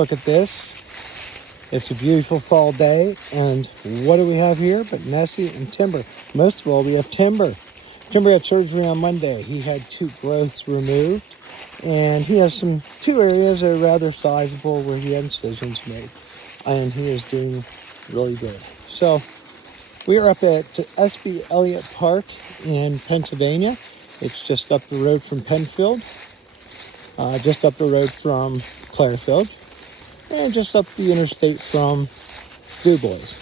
Look at this. It's a beautiful fall day, and what do we have here but Nessie and Timber? Most of all, we have Timber. Timber had surgery on Monday. He had 2 growths removed, and he has 2 areas that are rather sizable where he had incisions made, and he is doing really good. So we are up at S.B. Elliott Park in Pennsylvania. It's just up the road from Penfield, just up the road from Clairfield, and just up the interstate from DuBois.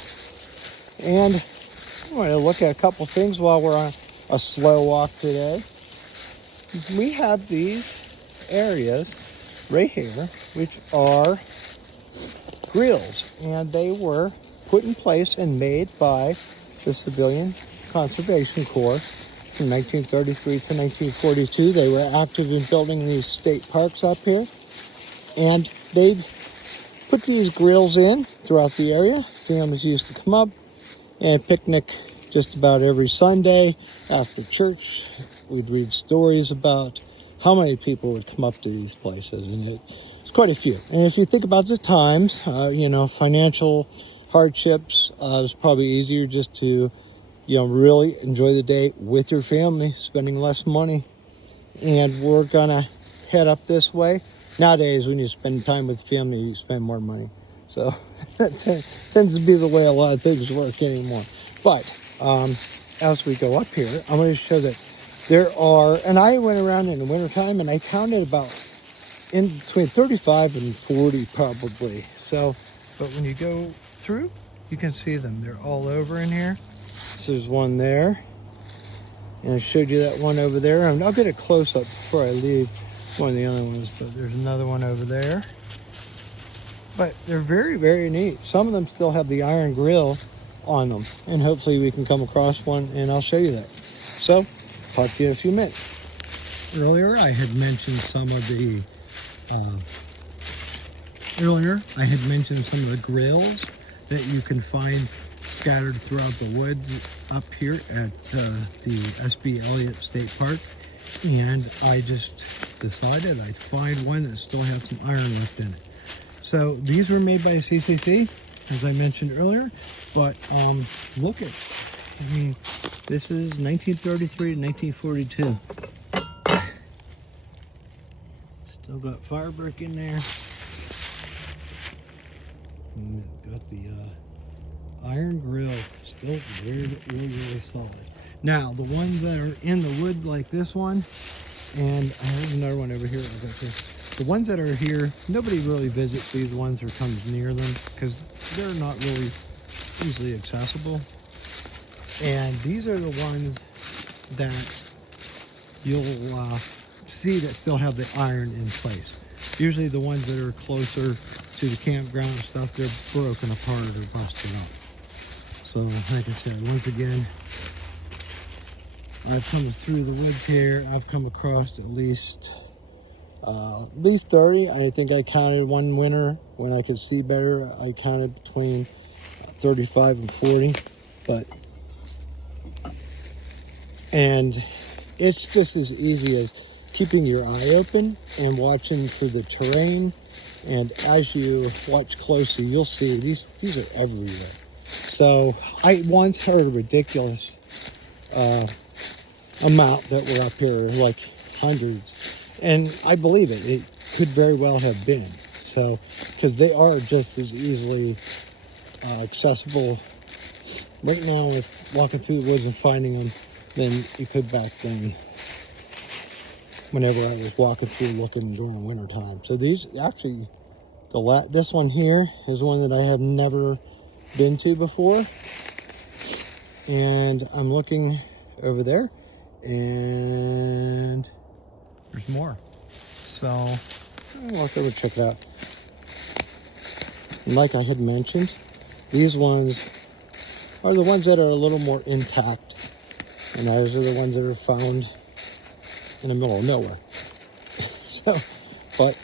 And I want to look at a couple things while we're on a slow walk today. We have these areas right here, which are grills, and they were put in place and made by the Civilian Conservation Corps from 1933 to 1942. They were active in building these state parks up here, and they put these grills in throughout the area. Families used to come up and picnic just about every Sunday after church. We'd read stories about how many people would come up to these places, and it's quite a few. And if you think about the times, financial hardships, it's probably easier just to, really enjoy the day with your family, spending less money. And we're gonna head up this way. Nowadays, when you spend time with family, you spend more money. So that tends to be the way a lot of things work anymore. But as we go up here, I'm going to show that there are, and I went around in the wintertime and I counted about in between 35 and 40 probably. So, but when you go through, you can see them. They're all over in here. So there's one there. And I showed you that one over there. And I'll get a close up before I leave one of the other ones, but there's another one over there. But they're very, very neat. Some of them still have the iron grill on them, and hopefully we can come across one and I'll show you that. So, talk to you in a few minutes. Earlier I had mentioned some of the grills that you can find scattered throughout the woods up here at the S.B. Elliott State Park. And I just decided I'd find one that still had some iron left in it. So these were made by CCC, as I mentioned earlier, but look at, this is 1933 to 1942. Still got fire brick in there. And got the iron grill, still really solid. Now, the ones that are in the wood like this one, and there's another one over here. The ones that are here, nobody really visits these ones or comes near them because they're not really easily accessible. And these are the ones that you'll see that still have the iron in place. Usually the ones that are closer to the campground and stuff, they're broken apart or busted up. So, like I said, once again, I've come through the woods here. I've come across at least 30. I think I counted one winter when I could see better. I counted between 35 and 40. And it's just as easy as keeping your eye open and watching for the terrain. And as you watch closely, you'll see these are everywhere. So I once heard a ridiculous amount that were up here, like hundreds, and I believe it. It could very well have been. So, because they are just as easily accessible right now with walking through the woods and finding them than you could back then, whenever I was walking through looking during the winter time. So these actually, this one here is one that I have never been to before, and I'm looking over there and there's more. So I'll walk over and check it out. And like I had mentioned, these ones are the ones that are a little more intact, and those are the ones that are found in the middle of nowhere.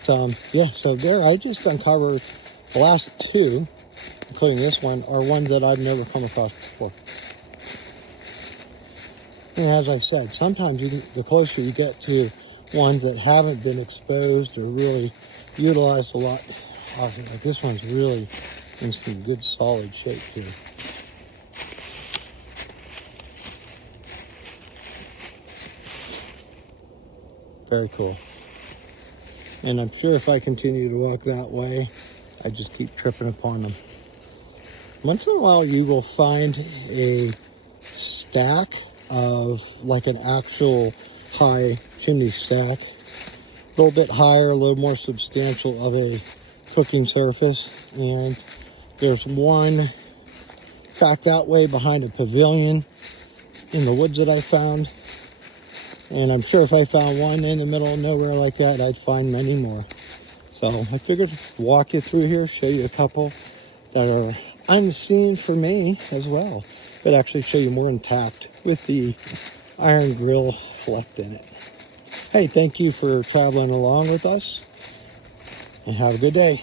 So there, I just uncovered the last 2, including this one, are ones that I've never come across before. And as I said, sometimes the closer you get to ones that haven't been exposed or really utilized a lot, awesome. Like this one's really in some good solid shape here. Very cool. And I'm sure if I continue to walk that way, I just keep tripping upon them. Once in a while, you will find a stack of like an actual high chimney stack, a little bit higher, a little more substantial of a cooking surface. And there's one back that way behind a pavilion in the woods that I found. And I'm sure if I found one in the middle of nowhere like that, I'd find many more. So I figured walk you through here, show you a couple that are unseen for me as well, but actually show you more intact with the iron grill left in it. Hey, thank you for traveling along with us, and have a good day.